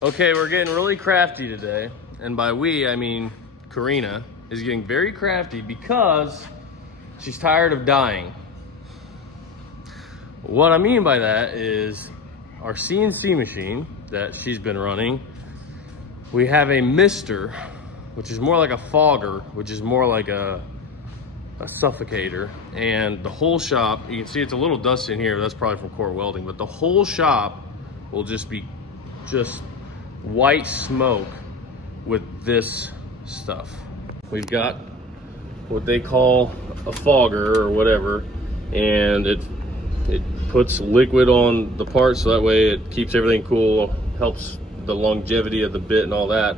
Okay, we're getting really crafty today. And by we, I mean Karina is getting very crafty because she's tired of dying. What I mean by that is our CNC machine that she's been running, we have a mister, which is more like a fogger, which is more like a suffocator. And the whole shop, you can see it's a little dusty in here, that's probably from core welding, but the whole shop will just be white smoke with this stuff. We've got what they call a fogger or whatever, and it puts liquid on the part so that way it keeps everything cool, helps the longevity of the bit and all that.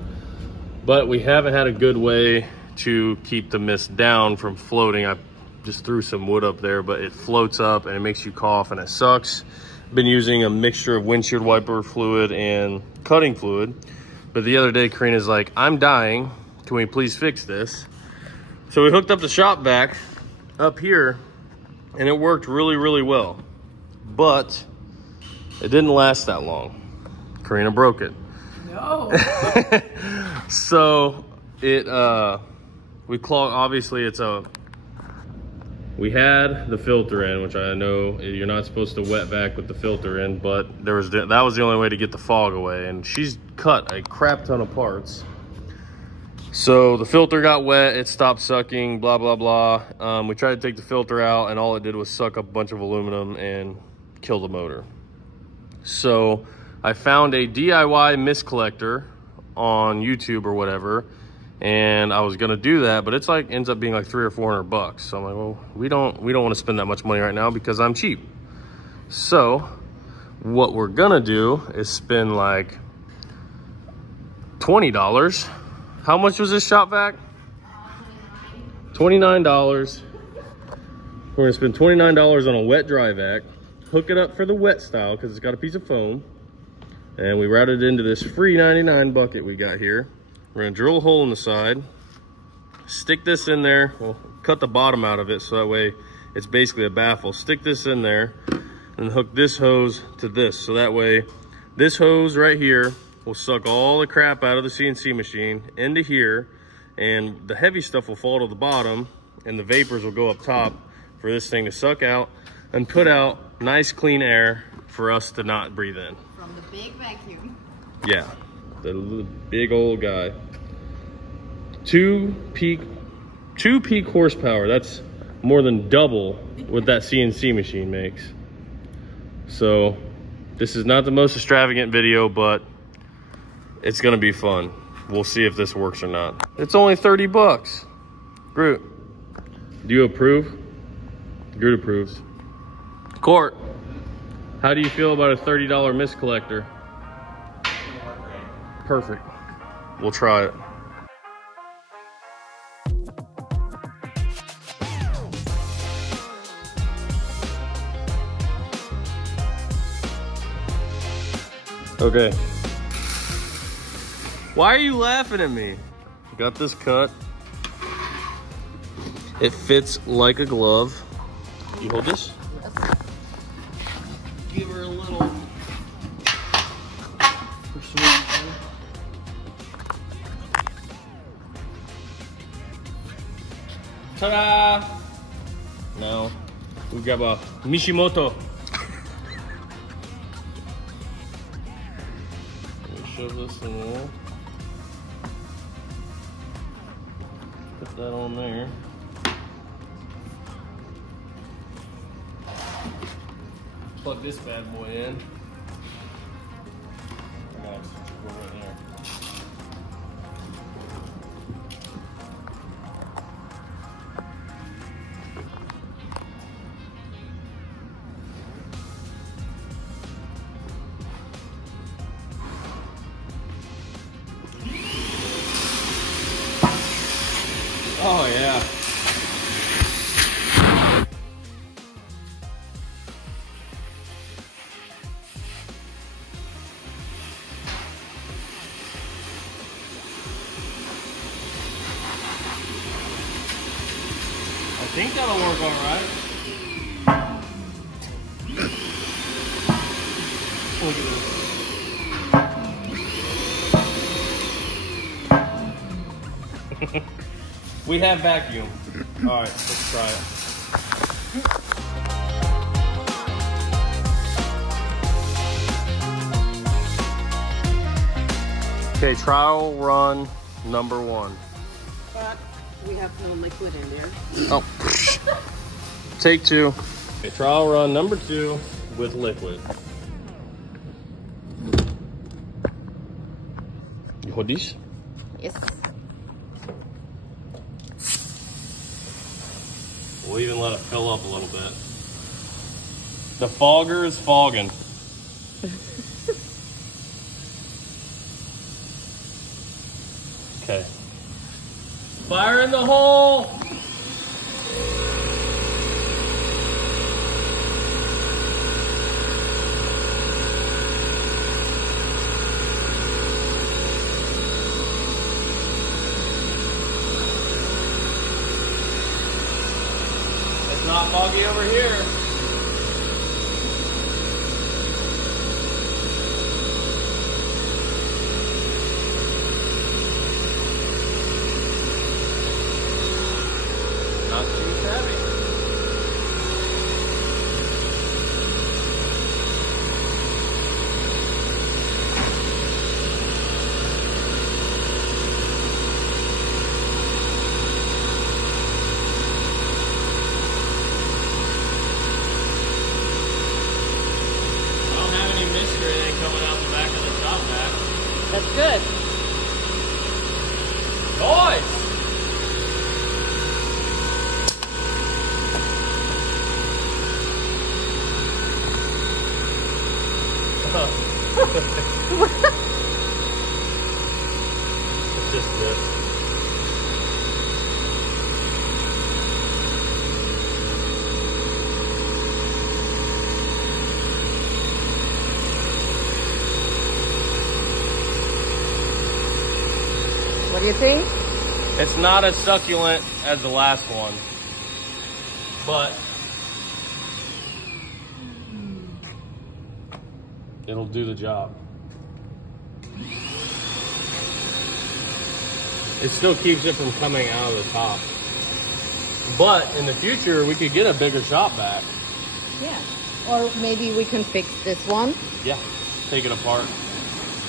But we haven't had a good way to keep the mist down from floating. I just threw some wood up there, but it floats up and it makes you cough and it sucks. Been using a mixture of windshield wiper fluid and cutting fluid, but the other day Karina's like, I'm dying, can we please fix this? So we hooked up the shop vac up here and it worked really well, but it didn't last that long. Karina broke it. No. So it we clogged, obviously we had the filter in, which I know you're not supposed to wet vac with the filter in, but that was the only way to get the fog away. And she's cut a crap ton of parts. So the filter got wet, it stopped sucking, blah, blah, blah. We tried to take the filter out and all it did was suck up a bunch of aluminum and kill the motor. So I found a DIY mist collector on YouTube or whatever, and I was gonna do that, but it's like ends up being like $300 or $400. So I'm like, well, we don't want to spend that much money right now because I'm cheap. So what we're gonna do is spend like $20. How much was this shop vac? $29. We're gonna spend $29 on a wet dry vac, hook it up for the wet style because it's got a piece of foam, and we route it into this free 99 bucket we got here. We're gonna drill a hole in the side, stick this in there, we'll cut the bottom out of it so that way it's basically a baffle. Stick this in there and hook this hose to this. So that way this hose right here will suck all the crap out of the CNC machine into here, and the heavy stuff will fall to the bottom and the vapors will go up top for this thing to suck out and put out nice clean air for us to not breathe in. From the big vacuum. Yeah. The big old guy. 2 peak horsepower. That's more than double what that CNC machine makes. So this is not the most extravagant video, but it's gonna be fun. We'll see if this works or not. It's only 30 bucks. Groot, do you approve? Groot approves. Court, how do you feel about a $30 mist collector? Perfect. We'll try it. Okay. Why are you laughing at me? Got this cut. It fits like a glove. You hold this? Yes. Give her a little. Ta-da! Now we've got a Mishimoto. Let me shove this in there. Put that on there. Plug this bad boy in. Nice. Go right there. Oh yeah. I think that'll work all right. Look at this. We have vacuum. All right, let's try it. Okay, trial run number 1. But we have no liquid in there. Oh, take 2. Okay, trial run number 2 with liquid. You hold these? Yes. We'll even let it fill up a little bit. The fogger is fogging. Okay. Fire in the hole! It's not foggy over here. Not too shabby. I don't have any mist or anything coming out the back of the shop vac. That's good. Noise! It's just this. What do you think? It's not as succulent as the last one, but it'll do the job. It still keeps it from coming out of the top. But in the future, we could get a bigger shop vac. Yeah. Or maybe we can fix this one. Yeah, take it apart,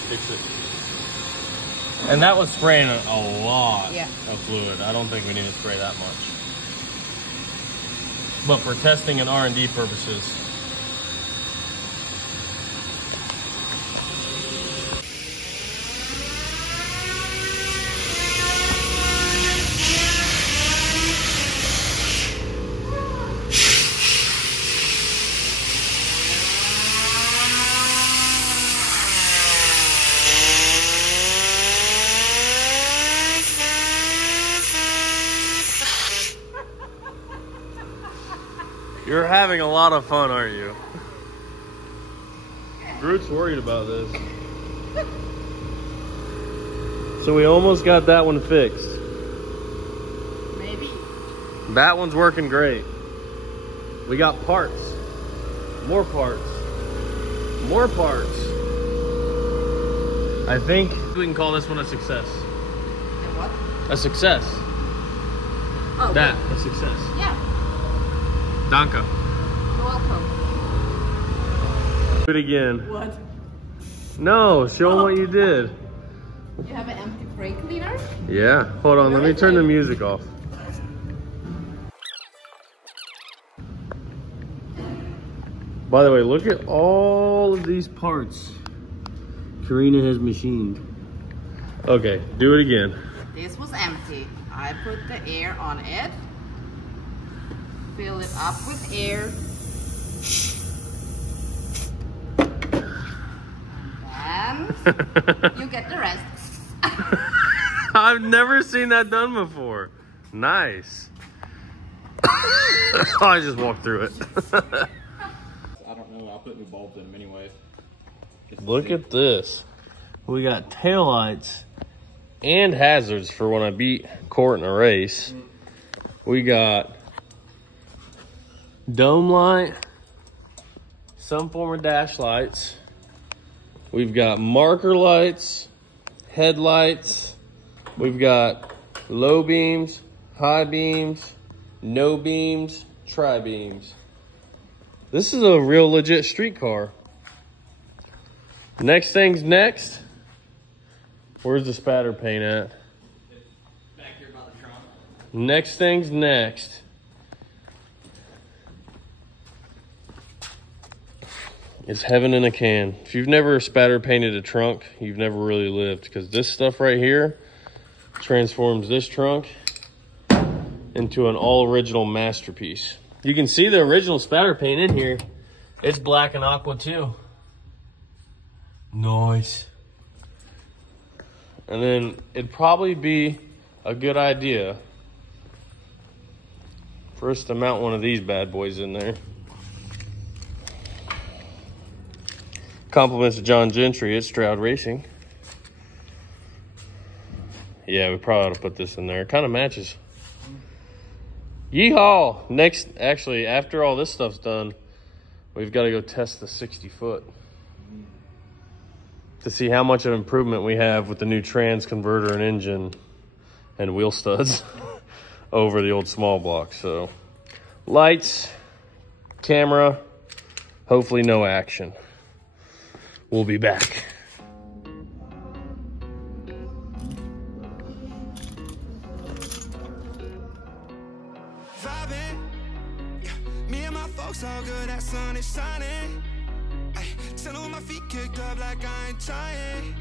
fix it. And that was spraying a lot of fluid. I don't think we need to spray that much. But for testing and R&D purposes. You're having a lot of fun, aren't you? Groot's worried about this. So we almost got that one fixed. Maybe. That one's working great. We got parts. More parts. More parts. I think we can call this one a success. What? A success. Oh, That, a success. Yeah. Danke. You're welcome. Do it again. What? No, show them what you did. You have an empty brake cleaner? Yeah, hold on, let me turn the music off. By the way, look at all of these parts Karina has machined. Okay, do it again. This was empty. I put the air on it. Fill it up with air. And then you get the rest. I've never seen that done before. Nice. I just walked through it. I don't know. I'll put new bulbs in them anyway. Look at this. We got taillights and hazards for when I beat Court in a race. We got dome light, some form of dash lights. We've got marker lights, headlights. We've got low beams, high beams, no beams, tri-beams. This is a real legit street car. Next thing's next. Where's the spatter paint at? Back here by the trunk. Next thing's next. It's heaven in a can. If you've never spatter painted a trunk, you've never really lived, because this stuff right here transforms this trunk into an all original masterpiece. You can see the original spatter paint in here. It's black and aqua too. Nice. And then it'd probably be a good idea for us to mount one of these bad boys in there. Compliments to John Gentry at Stroud Racing. Yeah, we probably ought to put this in there. It kind of matches. Yeehaw! Next, actually, after all this stuff's done, we've got to go test the 60 foot to see how much of improvement we have with the new trans converter and engine and wheel studs over the old small block. So, lights, camera, hopefully no action. We'll be back. Me and my folks all good, that sun is shining. Chillin' with my feet kicked up like I ain't trying.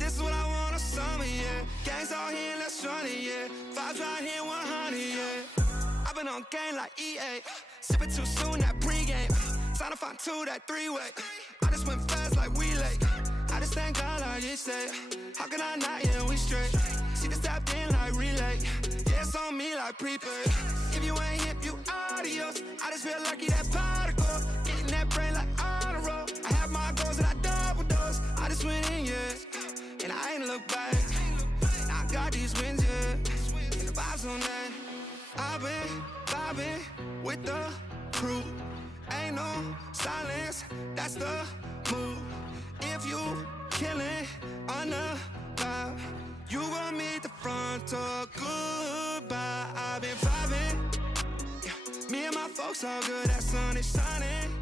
This is what I want on summer, yeah. Gangs all here, let's run it, yeah. Vibes right here, 100, yeah. I've been on game like EA. Sippin' too soon, that pregame. Sign up on 2, that 3-way. I just went fast like we late. I just thank God like he said. How can I not, yeah, we straight. See this tapped in like relay. Yeah, it's on me like prepaid. If you ain't hip, you adios. I just feel lucky that particle. Getting that brain like on a roll. I have my goals and I double dose. I just went in, yeah. And I ain't look back. Now I got these wins, yeah. And the vibes on that. I've been vibing with the crew. Ain't no silence, that's the move. If you killing on the vibe, you gon' meet the front door, goodbye. I've been vibing, yeah. Me and my folks all good, that sun is shining.